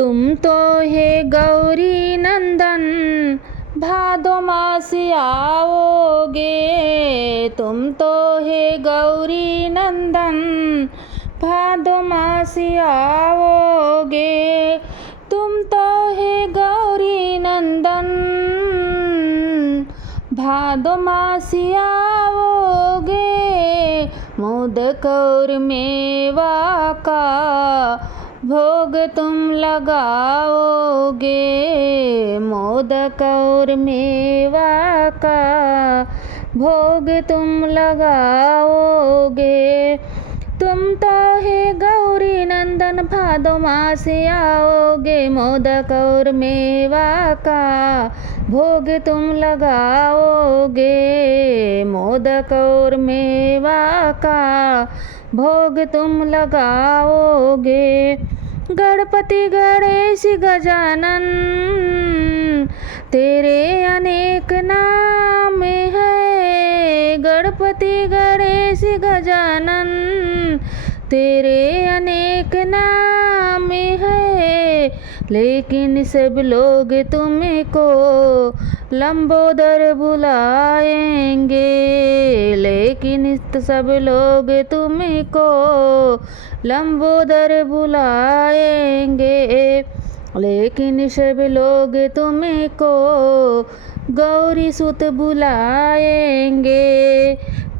तुम तो हे गौरी नंदन भादो मासी आओगे। तुम तो हे गौरी नंदन भादो मासी आओगे। तुम तो हे गौरी नंदन भादो मासी आओगे। मोदक और मेवा का भोग तुम लगाओगे। मोदक और मेवा का भोग तुम लगाओगे। तुम तो हे गौरी नंदन भादो मासी आओगे। मोदक और मेवा का भोग तुम लगाओगे। मोदक और मेवा का भोग तुम लगाओगे। गणपति गणेश गजानन तेरे अनेक नाम है। गणपति गणेश गजानन तेरे अनेक नाम है। लेकिन सब लोग तुमको लंबोदर बुलाएंगे। लेकिन सब लोग तुमको लंबोदर बुलाएंगे। लेकिन सब लोग तुमको गौरी सुत बुलाएंगे।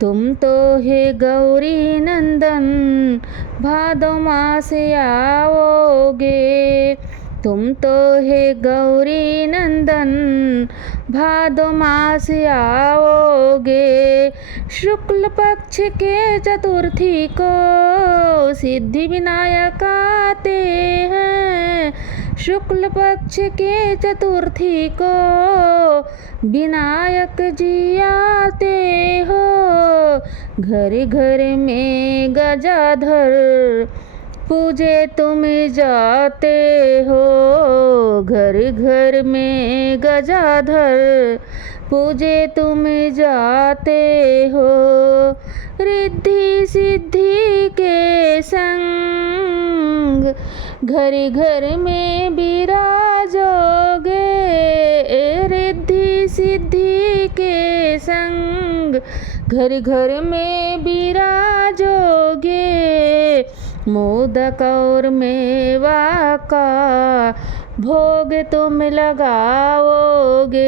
तुम तो हे गौरी नंदन भादो मासी आओगे। तुम तो हे गौरी नंदन भादो मासी आओगे। शुक्ल पक्ष के चतुर्थी को सिद्धि विनायक आते हैं। शुक्ल पक्ष के चतुर्थी को विनायक जी आते हो। घर घर में गजाधर पूजे तुम जाते हो। घर घर में गजाधर पूजे तुम जाते हो। रिद्धि सिद्धि के संग घर घर में विराजोगे। रिद्धि सिद्धि के संग घर घर में विराजोगे। मोदक और मेवा का भोग तुम लगाओगे।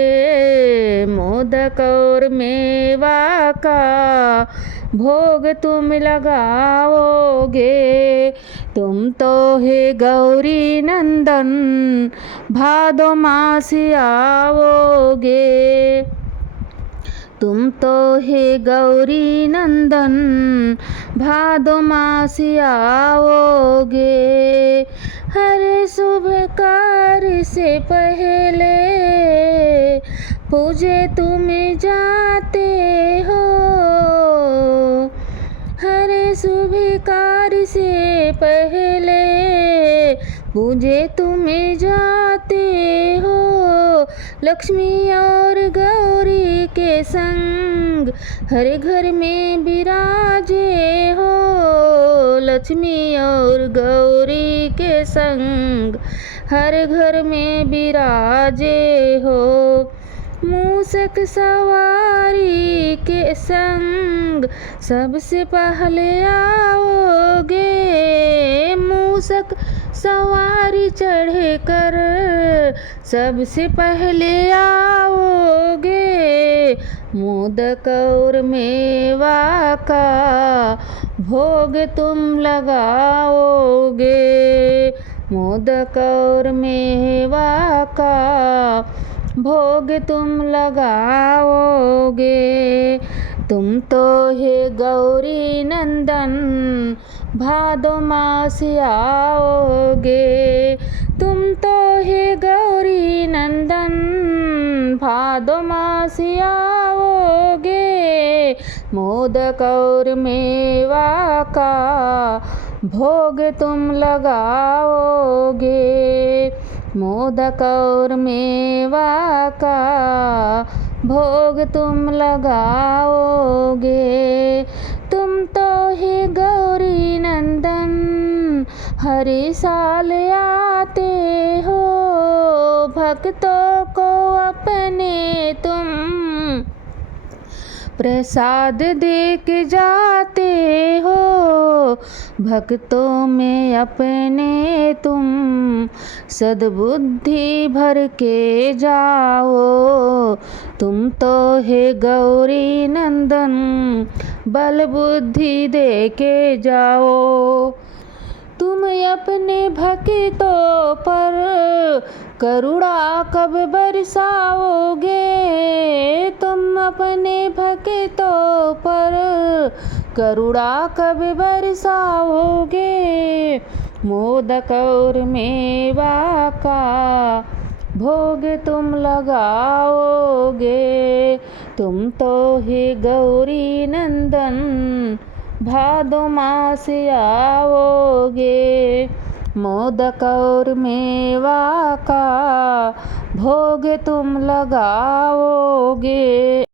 मोदक और मेवा का भोग तुम लगाओगे। तुम तो हे गौरी नंदन भादो मासी आओगे। तुम तो हे गौरी नंदन भादो मासी आओगे। हर शुभ कार्य से पहले पूजे तुम जाते हो। हर शुभ कार्य से पहले पूजे तुम जाते हो। लक्ष्मी और गौरी के संग हर घर में विराजे हो। लक्ष्मी और गौरी के संग हर घर में विराजे हो। मूषक सवारी के संग सबसे पहले आओगे। मूषक सवारी चढ़े कर सबसे पहले आओगे। मोदक और मेवा का भोग तुम लगाओगे। मोदक और मेवा का भोग तुम लगाओगे। तुम तो हे गौरी नंदन भादो मासी आओगे। तुम तो हे गौरी नंदन भादो मासी आओगे। मोदक और मेवा का भोग तुम लगाओगे। मोदक और मेवा का भोग तुम लगाओगे। तुम तो हे गौरी नंदन हर साल आते भक्तों को अपने तुम प्रसाद दे के जाते हो। भक्तों में अपने तुम सद्बुद्धि भर के जाओ। तुम तो है गौरी नंदन, बल बुद्धि दे के जाओ। तुम अपने भक्तों पर करुणा कब बरसाओगे। तुम अपने भक्तों पर करुणा कब बरसाओगे। मोदक और मेवा का भोग तुम लगाओगे। तुम तो है गौरी नंदन, भादो मास आओगे। मोदक और मेवा का भोग तुम लगाओगे।